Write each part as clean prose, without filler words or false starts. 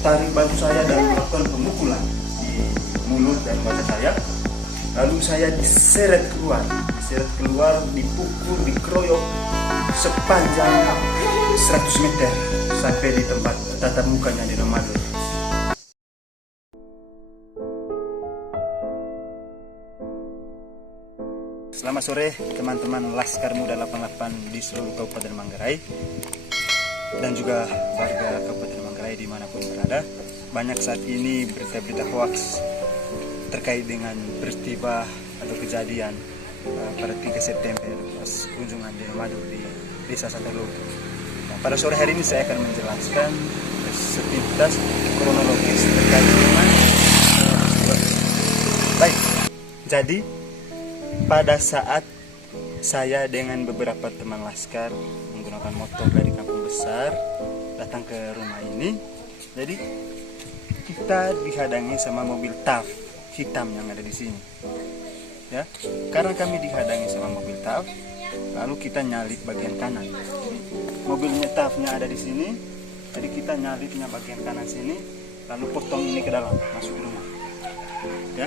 tarik baju saya dan melakukan pemukulan di mulut dan wajah saya. Lalu saya diseret keluar, dipukul, dikeroyok sepanjang 100 meter sampai di tempat tatap mukanya di Ramadan. Selamat sore teman-teman Laskar Muda 88 di seluruh Kabupaten Manggarai dan juga warga Kabupaten Manggarai dimanapun berada. Banyak saat ini berita-berita hoax terkait dengan peristiwa atau kejadian pada 3 September pas kunjungan di Ramadan di Desa Santoloto. Nah, pada sore hari ini saya akan menjelaskan sepintas kronologis terkait dengan baik. Jadi pada saat saya dengan beberapa teman laskar menggunakan motor dari Kampung Besar datang ke rumah ini, jadi kita dihadangi sama mobil TAF hitam yang ada di sini. Ya, karena kami dihadangi sama mobil TAF, lalu kita nyalip bagian kanan. Jadi, mobilnya TAF-nya ada di sini, jadi kita nyalipnya bagian kanan sini, lalu potong ini ke dalam, masuk ke rumah. Ya.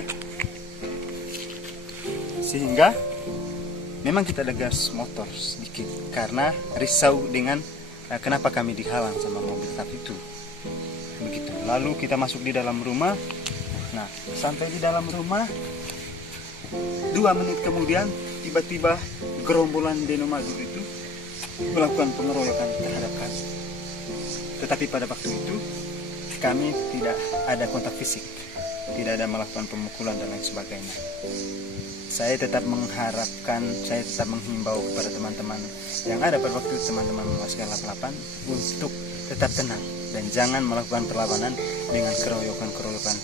Sehingga memang kita gas motor sedikit karena risau dengan kenapa kami dihalang sama mobil TAF itu. Begitu. Lalu kita masuk di dalam rumah. Nah, sampai di dalam rumah 2 menit kemudian tiba-tiba gerombolan Deno Madur itu melakukan pengeroyokan terhadap kami. Tetapi pada waktu itu kami tidak ada kontak fisik, tidak ada melakukan pemukulan dan lain sebagainya. Saya tetap mengharapkan, saya tetap menghimbau kepada teman-teman yang ada pada waktu itu, teman-teman Laskar 88 untuk tetap tenang dan jangan melakukan perlawanan dengan keroyokan-keroyokan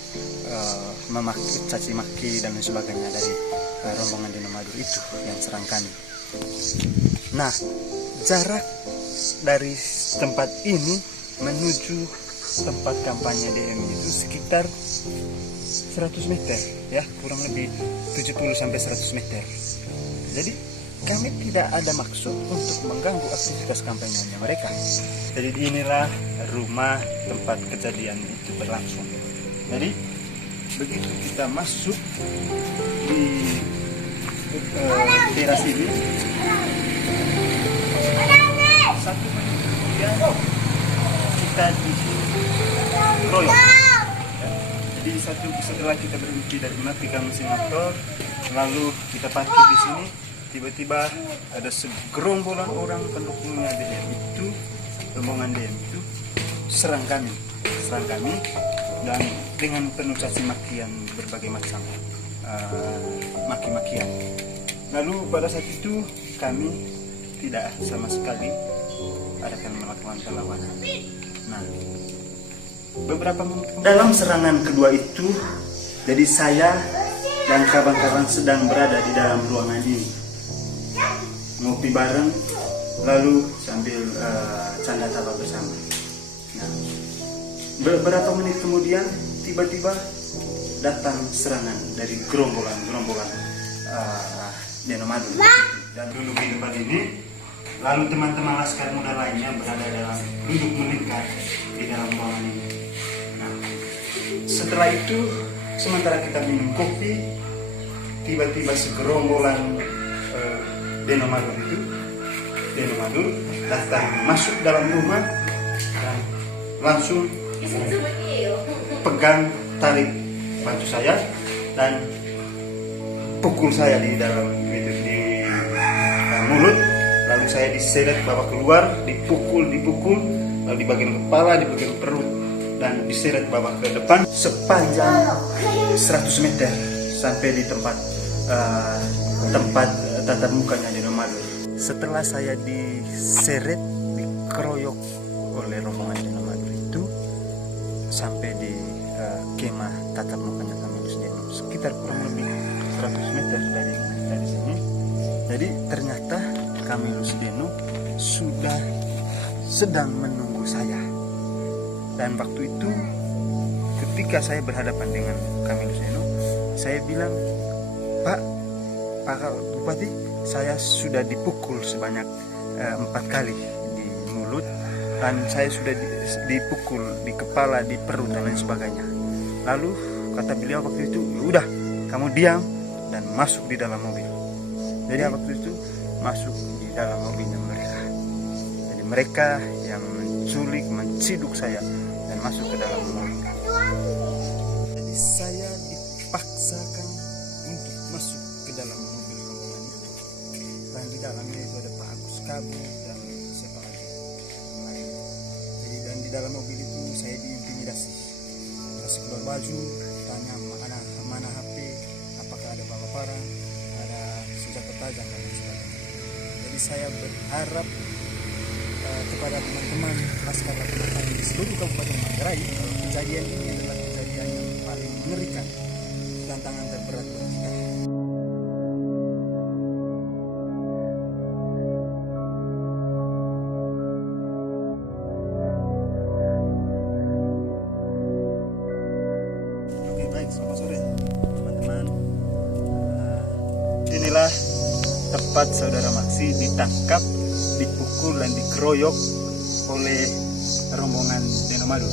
caci maki dan lain sebagainya dari rombongan Deno Madur itu yang serang kami. Nah, jarak dari tempat ini menuju tempat kampanye DM itu sekitar 100 meter, ya, kurang lebih 70 sampai 100 meter. Jadi kami tidak ada maksud untuk mengganggu aktivitas kampanyenya mereka. Jadi inilah rumah tempat kejadian itu berlangsung. Jadi begitu kita masuk di teras ini, 1 menit kemudian kita dikeroyok. Jadi setelah kita berhenti dari matikan mesin motor, lalu kita parkir di sini, tiba-tiba ada segerombolan orang pendukungnya DM itu, rombongan DM itu serang kami dan dengan penuh caci makian berbagai macam maki-makian. Lalu pada saat itu kami tidak sama sekali adakan melakukan perlawanan. Nah, beberapa menit dalam serangan kedua itu, jadi saya dan kawan-kawan sedang berada di dalam ruangan ini, ngopi bareng, lalu sambil canda tawa bersama. Nah, beberapa menit kemudian tiba-tiba datang serangan dari gerombolan Deno Madur dan duduk di tempat ini. Lalu teman-teman Laskar Muda lainnya berada dalam duduk melingkar di dalam ruangan ini. Nah, setelah itu, sementara kita minum kopi, tiba-tiba segerombolan Deno Madur datang masuk dalam rumah dan langsung pegang, tarik baju saya dan pukul saya di dalam di mulut. Lalu saya diseret bawa keluar, dipukul, lalu di bagian kepala, di bagian perut, dan diseret bawa ke depan sepanjang 100 meter sampai di tempat tatap mukanya di Ramadan. Setelah saya diseret, dikeroyok oleh rombongan Deno Madur itu sampai di kemah tatap mukanya Kamilus Deno, sekitar kurang lebih 100 meter dari sini. Jadi ternyata Kamilus Deno sudah sedang menunggu saya. Dan waktu itu ketika saya berhadapan dengan Kamilus Deno, saya bilang, Pak Bupati, saya sudah dipukul sebanyak 4 kali di mulut, dan saya sudah dipukul di kepala, di perut dan lain sebagainya. Lalu kata beliau waktu itu, "Ya udah, kamu diam dan masuk di dalam mobil." Jadi waktu itu masuk di dalam mobilnya mereka. Jadi mereka yang menculik, menciduk saya dan masuk ke dalam mobil. Jadi saya dipaksakan untuk masuk ke dalam mobil rombongan itu. Dan di dalamnya itu ada Pak Agus Kabu dan siapa lagi yang lain. Jadi dan di dalam mobil itu saya diintimidasi. Kasih keluar baju, tanya mana HP, apakah ada bawa parang, ada senjata tajam dan lain sebagainya. Jadi saya berharap kepada teman-teman Laskar Lapangan di seluruh Kabupaten Manggarai, kalau kejadian ini adalah kejadian yang paling mengerikan, tantangan terberat buat kita. Oke, baik, selamat sore teman-teman. Inilah tempat saudara Maksi ditangkap, dipukul dan dikeroyok oleh rombongan Denomadu.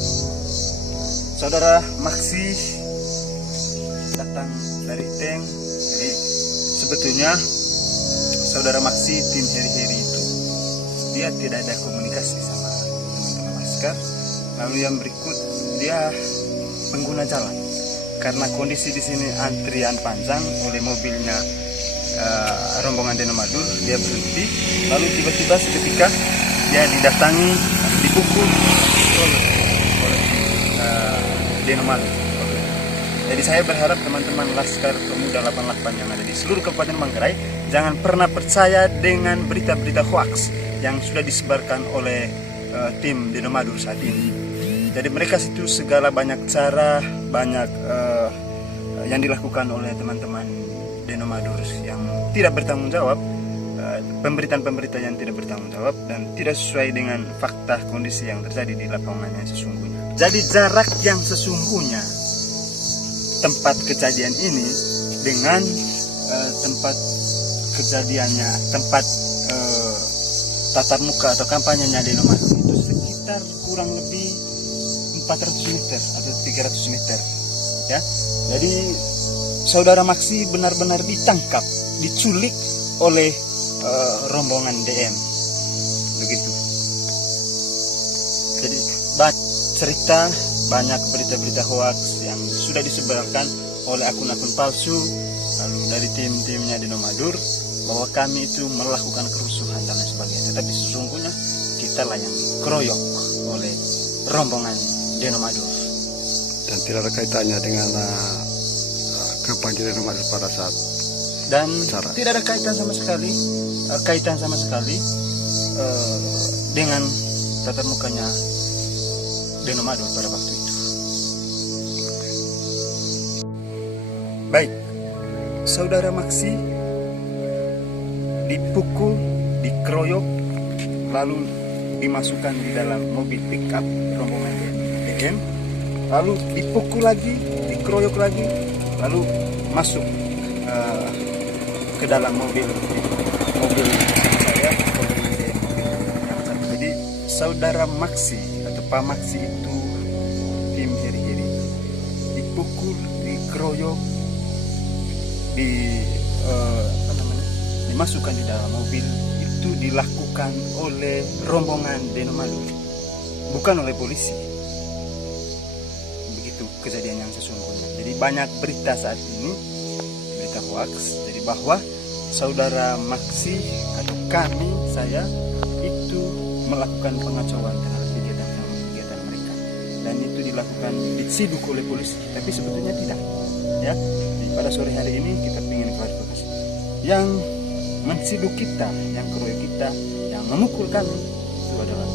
Saudara Maksi datang dari Teng. Jadi sebetulnya saudara Maksi tim Heri-Heri itu dia tidak ada komunikasi sama teman-teman Laskar. Lalu yang berikut dia pengguna jalan. Karena kondisi di sini antrian panjang oleh mobilnya rombongan Denomadu, dia berhenti. Lalu tiba-tiba seketika dia didatangi, dipukul oleh Denomadu. Jadi saya berharap teman-teman Laskar Pemuda 88 yang ada di seluruh Kabupaten Manggarai jangan pernah percaya dengan berita-berita hoax yang sudah disebarkan oleh tim Denomadu saat ini. Jadi mereka itu segala banyak cara, banyak yang dilakukan oleh teman-teman Denomadu yang tidak bertanggung jawab, pemberitaan-pemberitaan yang tidak bertanggung jawab dan tidak sesuai dengan fakta kondisi yang terjadi di lapangan yang sesungguhnya. Jadi jarak yang sesungguhnya tempat kejadian ini dengan tempat kejadiannya, tempat tatap muka atau kampanyenya Denomadu itu sekitar kurang lebih 400 meter atau 300 meter, ya. Jadi saudara Maksi benar-benar ditangkap, diculik oleh rombongan DM, begitu. Jadi cerita banyak berita-berita hoax yang sudah disebarkan oleh akun-akun palsu, lalu dari tim-timnya Denomadu bahwa kami itu melakukan kerusuhan dan lain sebagainya. Tetapi sesungguhnya kita lah yang dikeroyok oleh rombongan Denomadu. Dan tidak ada kaitannya dengan kampanye Denomadu pada saat dan acara. Tidak ada kaitan sama sekali dengan tatap mukanya Denomadu pada waktu itu. Baik, saudara Maksi dipukul, dikeroyok, lalu dimasukkan di dalam mobil pickup rombongan DM, lalu dipukul lagi, dikeroyok lagi, lalu masuk ke dalam mobil sama saya. Jadi saudara Maksi atau Pak Maksi itu tim Heri-Heri dipukul, dikeroyok, dimasukkan di dalam mobil itu dilakukan oleh rombongan Denomadu, bukan oleh polisi. Begitu kejadian yang sesungguhnya. Jadi banyak berita saat ini, berita hoax, jadi bahwa saudara Maksi atau kami, saya itu melakukan pengacauan terhadap kegiatan mereka, dan itu dilakukan diciduk oleh polisi, tapi sebetulnya tidak, ya. Jadi pada sore hari ini kita ingin klarifikasi, yang menciduk kita, yang keroyok kita, yang memukul kami itu adalah